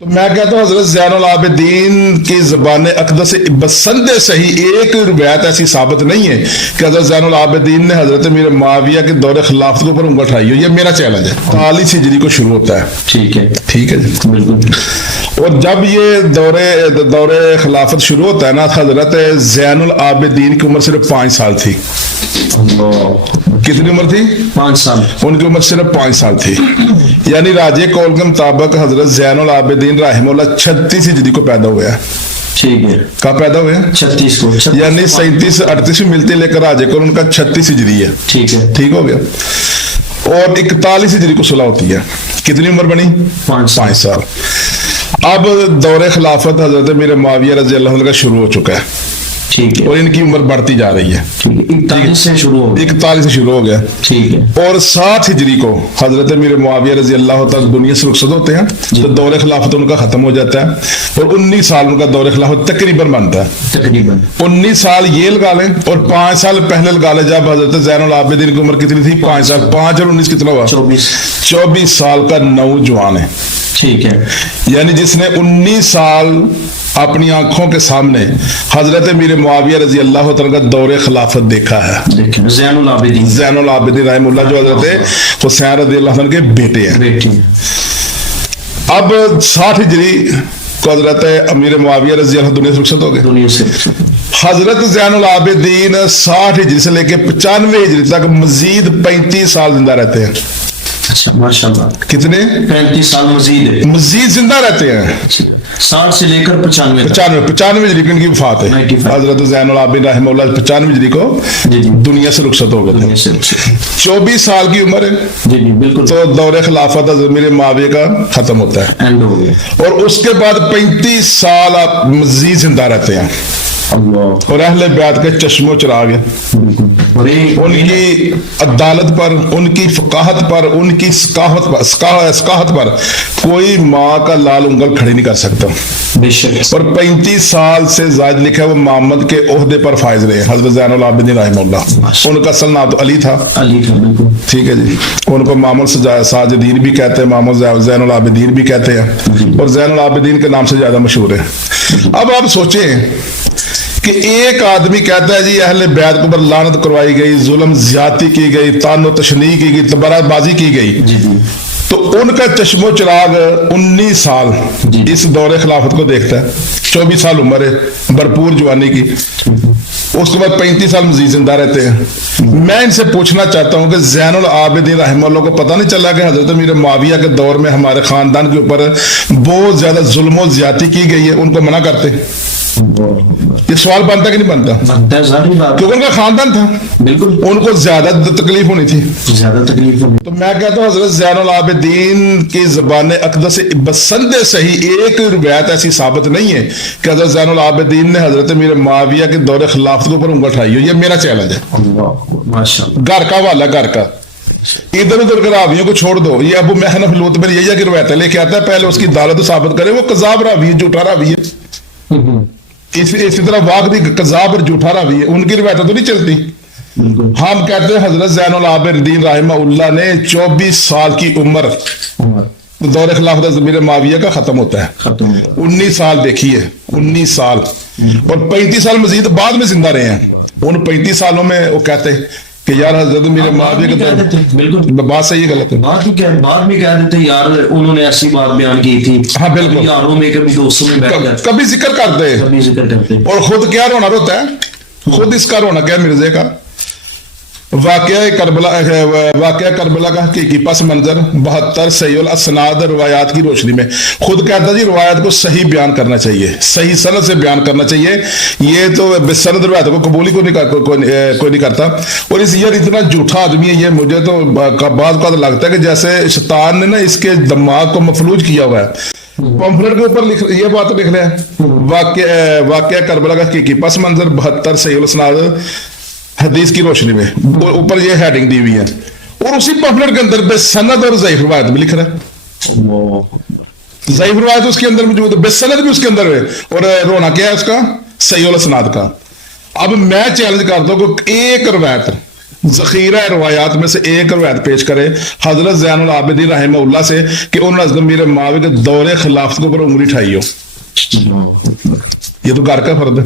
تو میں کہتا ہوں حضرت زین العابدین کی زبان اقدس بسند صحیح ایک روایت ایسی ثابت نہیں ہے کہ حضرت زین العابدین نے حضرت میر معاویہ کے دور خلافت کے اوپر انگل اٹھائی ہو. یہ میرا چیلنج ہے. 40 ہجری کو شروع ہوتا ہے. ٹھیک ہے جی بالکل. اور جب یہ دور خلافت شروع ہوتا ہے نا، حضرت زین العابدین کی عمر صرف 5 سال تھی. کتنی عمر تھی؟ 5 سال. ان کی عمر صرف 5 سال تھی. یعنی راجے قول کے مطابق حضرت زین العابدین رحمہ اللہ 36 ہجری کو پیدا ہوا ہے. ٹھیک ہے. کہاں پیدا ہوئے ہیں؟ 36 کو. یعنی 37-38 میں ملتی، لیکن راجے قول ان کا 36 ہجری ہے. ٹھیک ہے. ٹھیک ہو گیا. اور 41 ہجری کو صلح ہوتی ہے. کتنی عمر بنی؟ 5 سال. اب دور خلافت حضرت میر معاویہ رضی اللہ عنہ کا شروع ہو چکا ہے. ٹھیک ہے. اور ان کی عمر بڑھتی جا رہی ہے. 41 سے شروع ہو گیا. 41 سے شروع ہو گیا. ٹھیک ہے. اور 60 ہجری کو حضرت میر معاویہ رضی اللہ تعالی دنیا سے رخصت ہوتے ہیں. تو دور خلافت ان کا ختم ہو جاتا ہے اور 19 سال ان کا دور خلافت تقریباً بنتا ہے. تقریباً 19 سال یہ لگا لیں اور 5 سال پہلے لگا لیں جب حضرت زین العابدین کی عمر کتنی تھی؟ 5 سال. 5 اور 19 کتنا ہوا؟ 24 سال کا نوجوان ہے. ٹھیک ہے. یعنی جس نے 19 سال اپنی آنکھوں کے سامنے حضرت میر معاویہ رضی اللہ تعالیٰ کا دور خلافت دیکھا ہے. زین العابدین رحمہ اللہ جو حضرت حسین رضی اللہ عنہ کے بیٹے ہیں. اب 60 ہجری کو حضرت امیر معاویہ رضی اللہ دنیا سے رخصت ہو گئے. حضرت زین العابدین 60 ہجری سے لے کے 95 ہجری تک مزید 35 سال زندہ رہتے ہیں. اچھا ماشاءاللہ. کتنے؟ 35 سال مزید زندہ رہتے ہیں. 60 سے لے کر 95 ہجری کی ان کی وفات ہے. حضرت زین العابدین رحمہ اللہ 95 ہجری کو دنیا سے رخصت ہو گئے تھے. 24 سال کی عمر ہے. جی بالکل. تو دور خلافت حضرت میر معاویہ کا ختم ہوتا ہے اور اس کے بعد 35 سال آپ مزید زندہ رہتے ہیں. اور اہل بیت کے چشم و چراغ ہے. ان کی عدالت پر، ان کی فقاہت پر، ان کی ثقافت پر کوئی ماں کا لال انگل کھڑی نہیں کر سکتا. اور 35 سال سے زائد لکھا ہے وہ محمد کے عہدے پر فائز رہے حضرت زین العابدین رحمہ اللہ. ان کا اصل نام تو علی تھا. ٹھیک ہے جی. ان کو محمد ساجدین بھی کہتے ہیں، محمد زین العابدین بھی کہتے ہیں اور زین العابدین کے نام سے زیادہ مشہور ہے. اب آپ سوچیں کہ ایک آدمی کہتا ہے جی اہل بیت کے اوپر لعنت کروائی گئی، ظلم زیادتی کی گئی، طعن و تشنیع کی گئی، تبرات بازی کی گئی. تو ان کا چشم و چراغ 19 سال اس دور خلافت کو دیکھتا ہے. 24 سال عمر ہے، بھرپور جوانی کی. اس کے بعد 35 سال مزید زندہ رہتے ہیں. میں ان سے پوچھنا چاہتا ہوں کہ زین العابدین رحمہ اللہ کو پتہ نہیں چلا کہ حضرت میر معاویہ کے دور میں ہمارے خاندان کے اوپر بہت زیادہ ظلم و زیادتی کی گئی ہے، ان کو منع کرتے؟ یہ سوال بنتا کہ نہیں بنتا؟ کیونکہ ان کا خاندان تھا. بالکل. ان کو زیادہ تکلیف ہونی تھی. تو میں کہتا ہوں حضرت زین العابدین کی زبان اقدس بسند صحیح ایک روایت ایسی ثابت نہیں ہے کہ حضرت زین العابدین نے حضرت میر معاویہ کے دور خلافت کے اوپر انگل اٹھائی ہو. یہ میرا چیلنج ہے. گھر کا والا گھر کا. ادھر ادھر کے راویوں کو چھوڑ دو. یہ ابو محنف لوط بن یحییٰ کی روایت ہے، لے کے آتا ہے پہلے اس کی عدالت ثابت کرے وہ کذاب راوی ہے، جھوٹا راوی ہے. اسی طرح واقعی کذاب اور جھوٹا راوی ہے، ان کی روایتیں تو نہیں چلتی. ہم کہتے ہیں حضرت زین العابدین رحمہ اللہ نے 24 سال کی عمر دور خلافت حضرت میر معاویہ کا ختم ہوتا ہے. 19 سال دیکھیے، 19 سال اور 35 سال مزید بعد میں زندہ رہے ہیں. ان 35 سالوں میں وہ کہتے کہ یار حضرت میر معاویہ کے دور بات صحیح ہے غلط ہے. بعد میں کہہ دیتے یار انہوں نے ایسی بات بیان کی تھی. ہاں بالکل. یاروں میں کبھی دوستوں میں بیٹھ جاتے، کبھی ذکر کرتے اور خود کیا رونا روتا ہے. خود اس کا رونا کیا مرزے کا. واقعہ کربلا کا حقیقی پس منظر 72 صحیح الاسناد روایات کی روشنی میں خود کہتا جی روایت کو صحیح بیان کرنا چاہیے، صحیح سند سے بیان کرنا چاہیے. یہ تو بسند روایت کو قبول ہی کوئی نہیں کرتا. اور اس یہ اتنا جھوٹا آدمی ہے. یہ مجھے تو بعض اوقات لگتا ہے کہ جیسے شیطان نے نا اس کے دماغ کو مفلوج کیا ہوا ہے. پمفلٹ کے اوپر یہ بات لکھ رہے ہیں واقعہ کربلا کا حقیقی پس منظر 72 صحیح الاسناد حدیث کی روشنی میں. اوپر یہ ہیڈنگ دی ہوئی ہے اور اسی پمفلٹ کے اندر بے سند اور ضعیف روایت بھی لکھ رہا ہے. ضعیف روایت اس کے اندر موجود ہے، بے سند بھی اس کے اندر ہے. اور رونا کیا ہے اس کا؟ صحیح الاسناد کا. اب میں چیلنج کرتا ہوں کہ ایک روایت ذخیرہ روایات میں سے ایک روایت پیش کرے حضرت زین العابدین رحمہ اللہ سے کہ انہوں نے حضرت امیر معاویہ کے دور خلافت کے اوپر انگلی اٹھائی ہو. یہ تو گھر کا فرد ہے.